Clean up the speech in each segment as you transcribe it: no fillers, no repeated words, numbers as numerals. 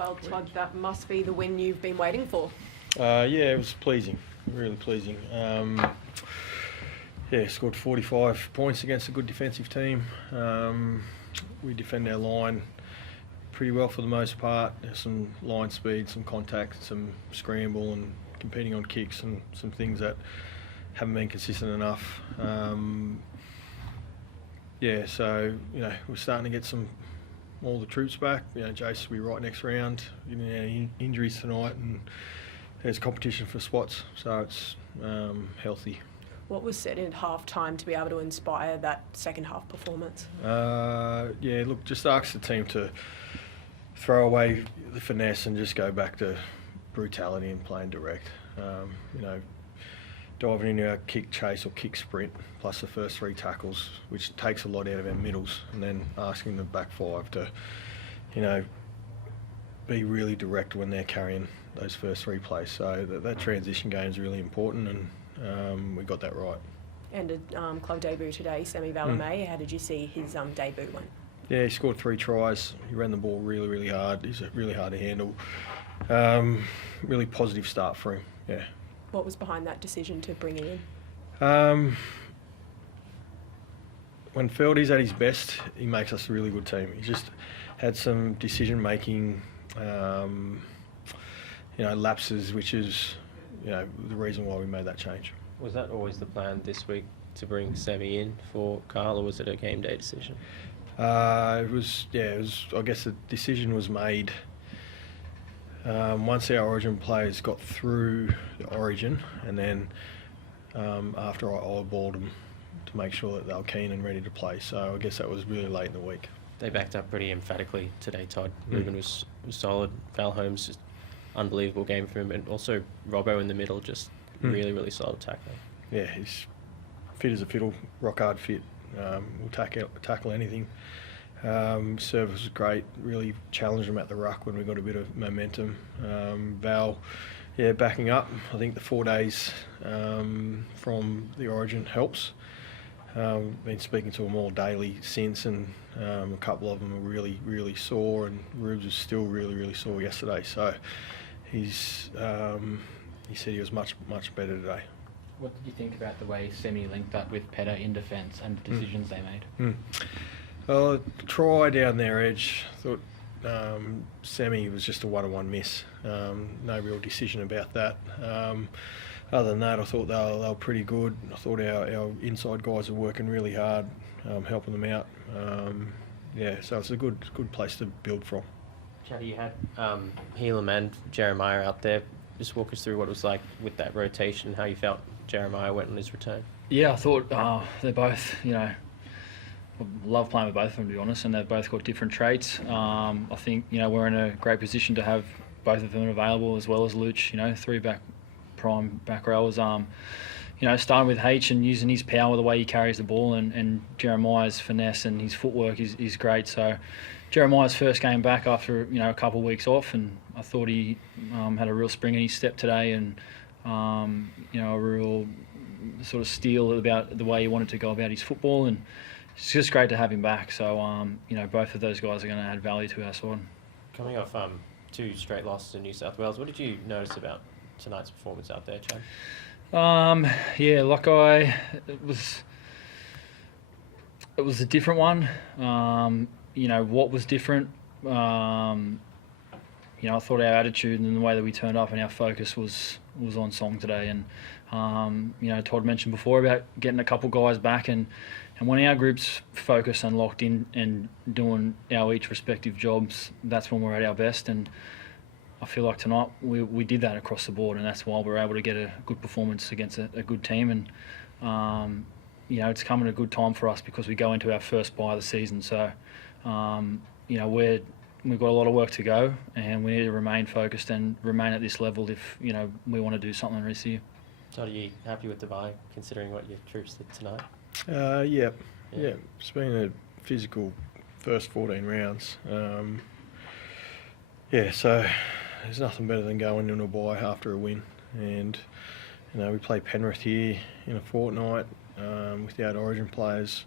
Well, Todd, that must be the win you've been waiting for. Yeah, it was pleasing, really pleasing. Scored 45 points against a good defensive team. We defend our line pretty well for the most part. There's some line speed, some contact, some scramble and competing on kicks and some things that haven't been consistent enough. So, we're starting to get all the troops back. Jace will be right next round. Any injuries tonight, and there's competition for spots, so it's healthy. What was said in half-time to be able to inspire that second half performance? Just ask the team to throw away the finesse and just go back to brutality and playing direct. Diving into our kick chase or kick sprint, plus the first 3 tackles, which takes a lot out of our middles, and then asking the back 5 to, be really direct when they're carrying those first 3 plays. So that transition game is really important, and we got that right. And a club debut today, Sammy Valemay. How did you see his debut one? Yeah, he scored 3 tries. He ran the ball really, really hard. He's really hard to handle. Really positive start for him, yeah. What was behind that decision to bring him in? When Feldy's at his best, he makes us a really good team. He just had some decision-making, lapses, which is, the reason why we made that change. Was that always the plan this week, to bring Sammy in for Carl, or was it a game day decision? It was. I guess the decision was made once our Origin players got through the Origin, and then after I eyeballed them to make sure that they were keen and ready to play. So I guess that was really late in the week. They backed up pretty emphatically today, Todd. Ruben was solid. Val Holmes, just unbelievable game for him, and also Robbo in the middle, just really, really solid tackler. Yeah, he's fit as a fiddle, rock hard fit. Will tackle anything. Service was great, really challenged him at the ruck when we got a bit of momentum. Val, backing up. I think the 4 days from the Origin helps. Been speaking to them all daily since, and a couple of them are really, really sore, and Rubes was still really, really sore yesterday. So he said he was much, much better today. What did you think about the way Semi linked up with Peta in defence and the decisions they made? Well, try down their edge. Thought Semi was just a 1-on-1 miss. No real decision about that. Other than that, I thought they were pretty good. I thought our inside guys were working really hard, helping them out. So it's a good place to build from. Chad, you had Helam and Jeremiah out there. Just walk us through what it was like with that rotation, how you felt Jeremiah went on his return. Yeah, I thought they're both, love playing with both of them, to be honest, and they've both got different traits. I think, we're in a great position to have both of them available, as well as Luch, 3 prime back rowers. Starting with H and using his power, the way he carries the ball, and Jeremiah's finesse and his footwork is great. So Jeremiah's first game back after a couple of weeks off, and I thought he had a real spring in his step today, and a real sort of steal about the way he wanted to go about his football, and it's just great to have him back. So both of those guys are going to add value to our side. Coming off 2 straight losses in New South Wales, what did you notice about tonight's performance out there, Chad? It was a different one. What was different? I thought our attitude and the way that we turned up and our focus was on song today. And Todd mentioned before about getting a couple guys back, and when our group's focused and locked in and doing our each respective jobs, that's when we're at our best. And I feel like tonight we did that across the board, and that's why we're able to get a good performance against a good team. And it's coming at a good time for us because we go into our first bye of the season. So we've got a lot of work to go, and we need to remain focused and remain at this level if we want to do something this year. So are you happy with the bye, considering what your troops did tonight? Yeah. It's been a physical first 14 rounds. So there's nothing better than going into a bye after a win, and we play Penrith here in a fortnight without Origin players,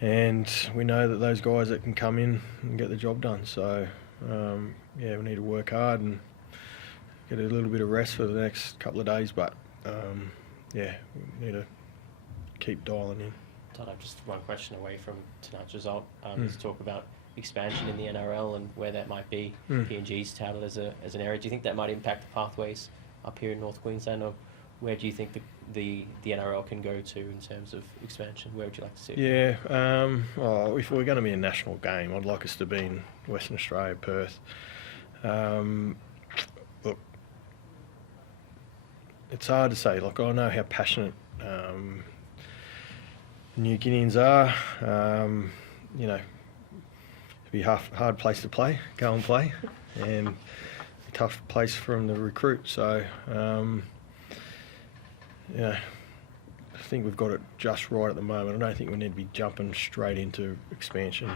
and we know that those guys that can come in and get the job done. So we need to work hard and get a little bit of rest for the next couple of days. But we need to keep dialing in. Todd, I've just one question away from tonight's result. Is talk about expansion in the NRL and where that might be. PNG's touted as an area. Do you think that might impact the pathways up here in North Queensland, or where do you think the NRL can go to in terms of expansion? Where would you like to see it? Yeah, if we're going to be a national game, I'd like us to be in Western Australia, Perth. Look, it's hard to say. Like, I know how passionate New Guineans are. It'd be a hard place to play, go and play, and a tough place from the recruit. So, I think we've got it just right at the moment. I don't think we need to be jumping straight into expansion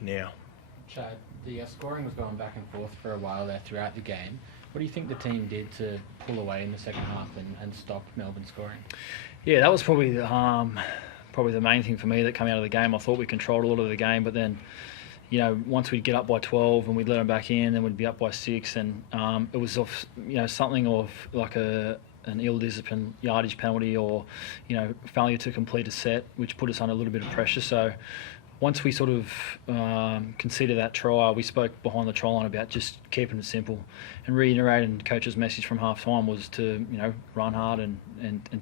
now. Chad, the scoring was going back and forth for a while there throughout the game. What do you think the team did to pull away in the second half and stop Melbourne scoring? Yeah, that was probably the main thing for me that came out of the game. I thought we controlled a lot of the game, but then, once we'd get up by 12 and we'd let them back in, then we'd be up by 6, and it was off, something of like an ill-disciplined yardage penalty or, failure to complete a set, which put us under a little bit of pressure. So once we sort of conceded that try, we spoke behind the try line about just keeping it simple, and reiterating the coach's message from half-time was to, run hard and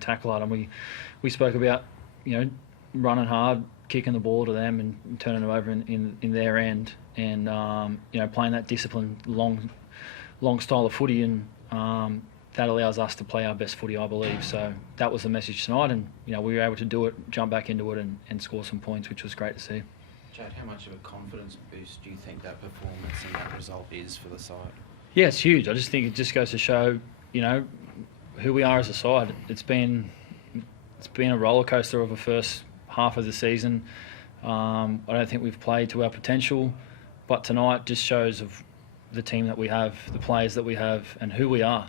tackle hard. And we spoke about, running hard, kicking the ball to them and turning it over in their end, and playing that disciplined long style of footy, and that allows us to play our best footy, I believe. So that was the message tonight, and we were able to do it, jump back into it, and score some points, which was great to see. Chad, how much of a confidence boost do you think that performance and that result is for the side? Yeah, it's huge. I just think it just goes to show, who we are as a side. It's been a roller coaster of a first half of the season. I don't think we've played to our potential, but tonight just shows of the team that we have, the players that we have, and who we are.